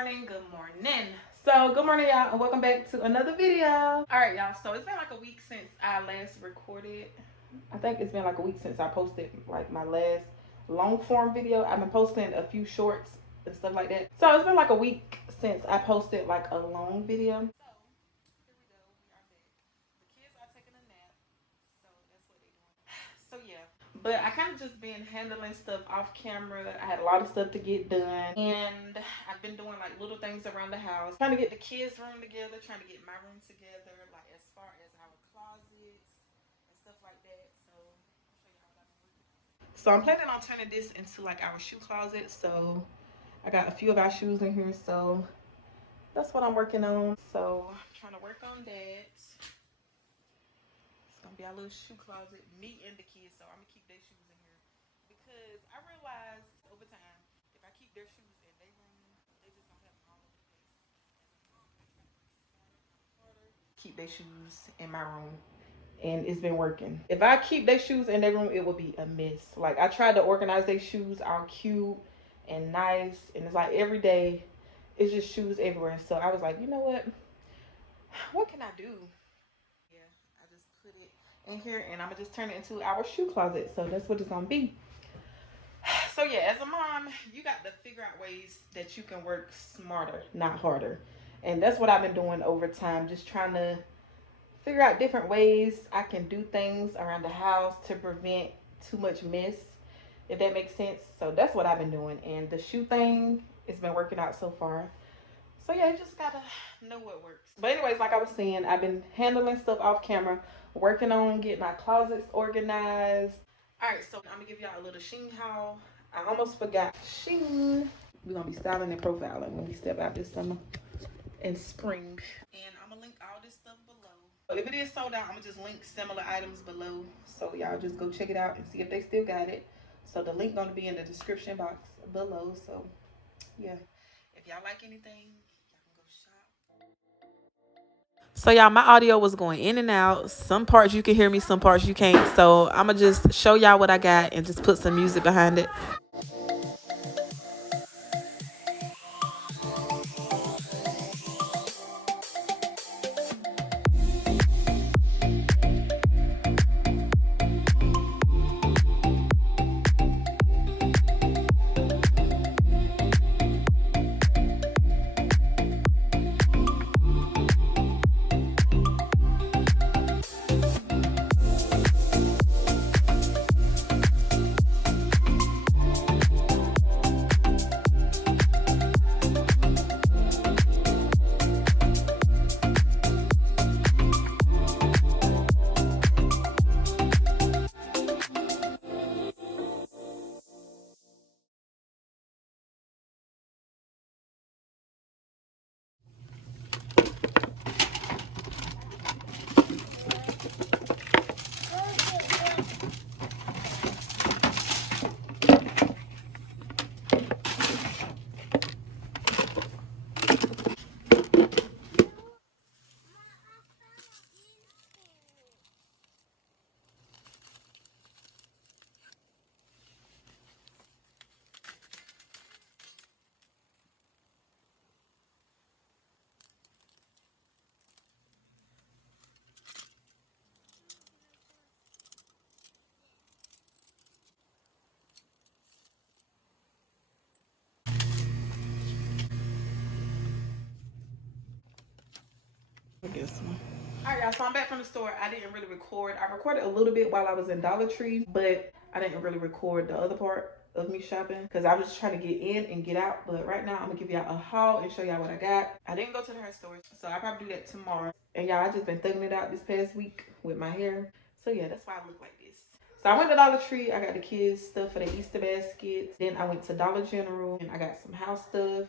Good morning. So good morning, y'all, and welcome back to another video. All right, y'all, so it's been like a week since I last recorded. I think it's been like a week since I posted like my last long form video. I've been posting a few shorts and stuff like that. So it's been like a week since I posted like a long video. So here we go, we are back. The kids are taking a nap, so that's what they're doing. So yeah, but I kind of just been handling stuff off camera. I had a lot of stuff to get done, and I've been doing like little things around the house, trying to get the kids' room together, trying to get my room together, like as far as our closets and stuff like that. So I'll show you how I've been working. So I'm planning on turning this into like our shoe closet. So I got a few of our shoes in here, so that's what I'm working on. So I'm trying to work on that. It's gonna be our little shoe closet, me and the kids. So I'm gonna keep their shoes in here because I realized over time, if I keep their shoes in their room, they just gonna have them all over the place. As a mom, I try to work smarter, not harder. Keep their shoes in my room, and it's been working. If I keep their shoes in their room, it will be a mess. Like I tried to organize their shoes all cute and nice, and it's like every day, it's just shoes everywhere. So I was like, you know what can I do? Yeah, I just put it in here and I'm gonna just turn it into our shoe closet. So that's what it's gonna be. So yeah, as a mom, you got to figure out ways that you can work smarter, not harder. And that's what I've been doing over time, just trying to figure out different ways I can do things around the house to prevent too much mess, if that makes sense. So that's what I've been doing. And the shoe thing, it's been working out so far. So yeah, you just gotta know what works. But anyways, like I was saying, I've been handling stuff off camera, working on getting my closets organized. All right, so I'm gonna give y'all a little Shein haul. I almost forgot Shein. We're gonna be styling and profiling when we step out this summer and spring. And I'm gonna link all this stuff below. So if it is sold out, I'm gonna just link similar items below. So y'all just go check it out and see if they still got it. So the link gonna be in the description box below. So yeah, if y'all like anything, so y'all, my audio was going in and out. Some parts you can hear me, some parts you can't. So I'm gonna just show y'all what I got and just put some music behind it. Alright, y'all, so I'm back from the store. I didn't really record. I recorded a little bit while I was in Dollar Tree, but I didn't really record the other part of me shopping because I was just trying to get in and get out. But right now I'm gonna give y'all a haul and show y'all what I got. I didn't go to the hair store, so I'll probably do that tomorrow. And y'all, I just been thugging it out this past week with my hair. So yeah, that's why I look like this. So I went to Dollar Tree. I got the kids stuff for the Easter baskets. Then I went to Dollar General and I got some house stuff.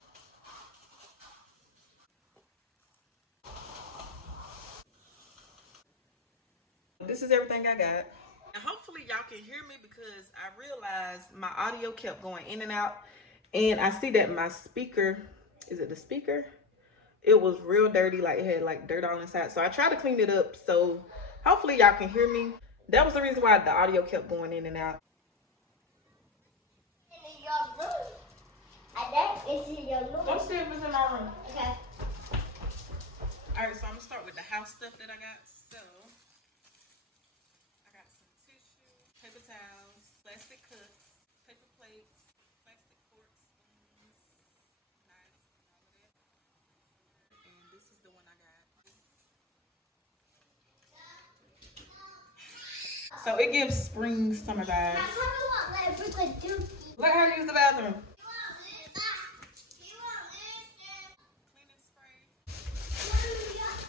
This is everything I got. And hopefully y'all can hear me because I realized my audio kept going in and out. And I see that my speaker, is it the speaker? It was real dirty, like it had like dirt on inside. So I tried to clean it up. So hopefully y'all can hear me. That was the reason why the audio kept going in and out. It's in your room. Don't see if it's in my room. Okay. Alright, so I'm gonna start with the house stuff that I got. So I got some tissue, paper towels, plastic cups, paper plates, plastic forks, spoons, knives, and all of that. And this is the one I got. So it gives spring summer vibes. Let her use the bathroom. Cleaning spray.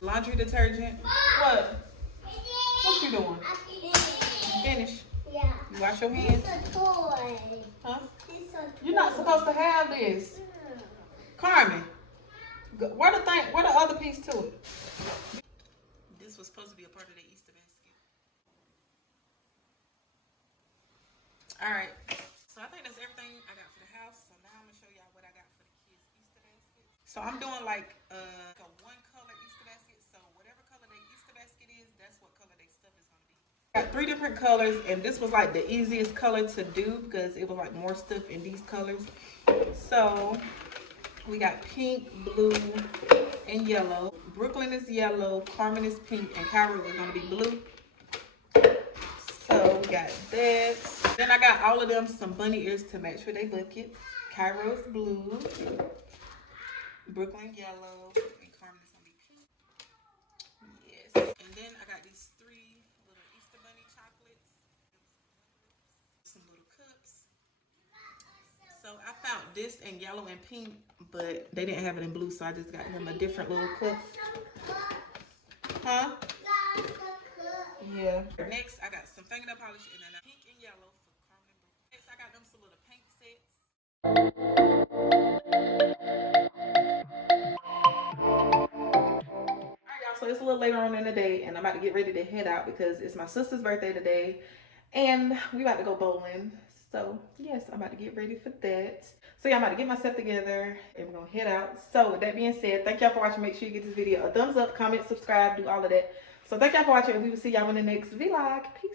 Laundry detergent. What? What you doing? Finish. Yeah. You wash your hands. It's a toy. Huh? It's a toy. You're not supposed to have this. Carmen. What the other piece to it? This was supposed to be a part of the Easter basket. Alright. So I think that's everything I got for the house. So now I'm gonna show y'all what I got for the kids' Easter basket. So I'm doing like a one color Easter basket. So whatever color their Easter basket is, that's what color their stuff is gonna be. Got 3 different colors, and this was like the easiest color to do because it was like more stuff in these colors. So we got pink, blue, and yellow. Brooklyn is yellow, Carmen is pink, and Cairo is gonna be blue. So we got that. Then I got all of them some bunny ears to match with their bucket. Cairo's blue, Brooklyn yellow, and Carmen is gonna be pink. Yes. And then I got these 3 little Easter bunny chocolates. Some little cups. So I found this in yellow and pink, but they didn't have it in blue, so I just got them a different little cup. Huh? Yeah. Next, I got some fingernail polish and then a pink and yellow for Carmen and Brooklyn. Next, I got them some little paint sets. Alright, y'all, so it's a little later on in the day, and I'm about to get ready to head out because it's my sister's birthday today, and we about to go bowling. So, yes, I'm about to get ready for that. So, yeah, I'm about to get myself together, and we're going to head out. So, with that being said, thank y'all for watching. Make sure you give this video a thumbs up, comment, subscribe, do all of that. So, thank y'all for watching, and we will see y'all in the next vlog. Peace.